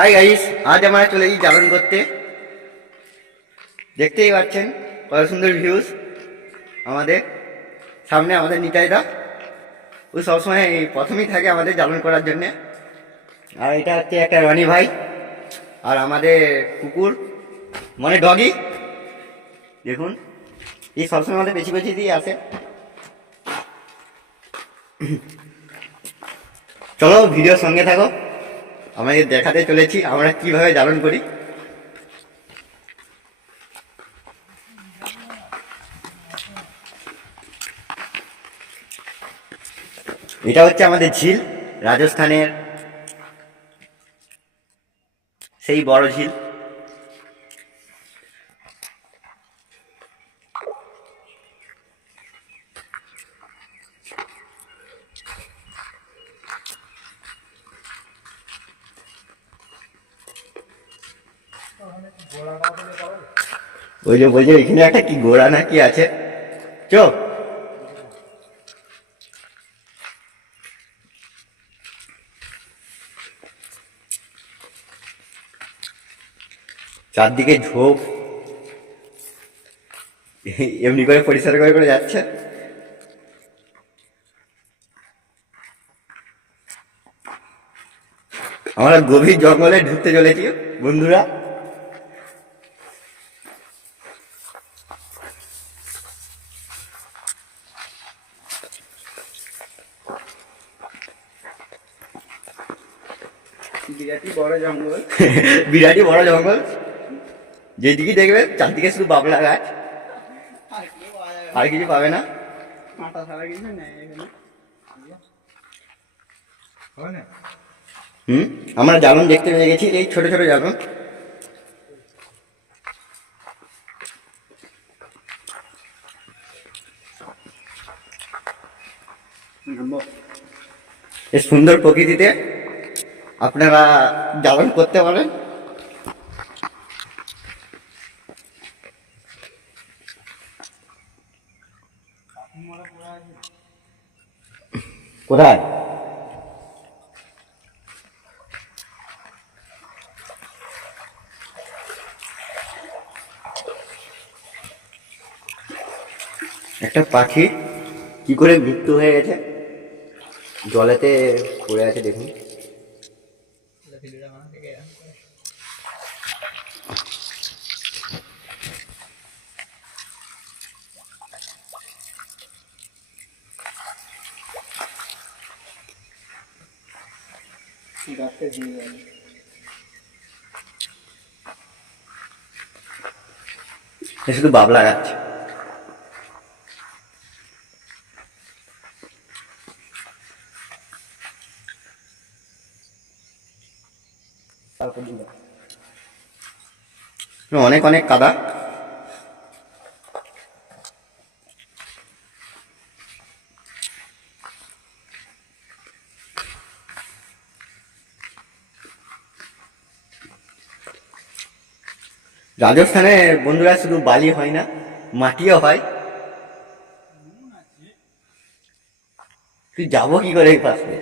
Hi guys, আজ আমরা চলে এই জ্বালন করতে। দেখতেই পাচ্ছেন কত সুন্দর ভিউজ। আমাদের সামনে আমাদের নিতাইদা, ও সবসময় প্রথমেই থাকে আমাদের জ্বালন করার জন্যে। আর এটা হচ্ছে একটা রনি ভাই, আর আমাদের কুকুর মানে ডগি দেখুন, এই সবসময় আমাদের পেছি পেছি দিয়ে আসে। চলো ভিডিওর সঙ্গে থাকো, আমাদের দেখাতে চলেছি আমরা কিভাবে জ্বালন করি। এটা হচ্ছে আমাদের ঝিল, রাজস্থানের সেই বড় ঝিল। ওই যে বলছে এখানে একটা কি ঘোড়া না কি আছে, চো চারদিকে ঝোপ, এমনি করে পরিষ্কার করে করে যাচ্ছে। আমরা গভীর জঙ্গলে ঢুকতে চলেছি বন্ধুরা। বিরাটি বড় জঙ্গল। বিরাটি বড় জঙ্গল, যেদিকে দেখবে চারদিকে শুধু বাবলা গাছ, আর কিছু পাবে না। কাঁটা ছাড়া কিছু নেই এখানে। আমরা জ্বালন দেখতে পেয়ে গেছি, এই ছোট ছোট জ্বালন। এই সুন্দর প্রকৃতিতে আপনারা জ্বালন করতে পারেন। কোথায়? একটা পাখি কি করে মৃত্যু হয়ে গেছে, জলেতে পড়ে আছে দেখুন। শুধু বাবলা গাছ। অনেক অনেক কাদা। রাজস্থানে বন্ধুরা শুধু বালি হয় না, মাটিও হয়। তুই যাবো কি করে এই পাশে?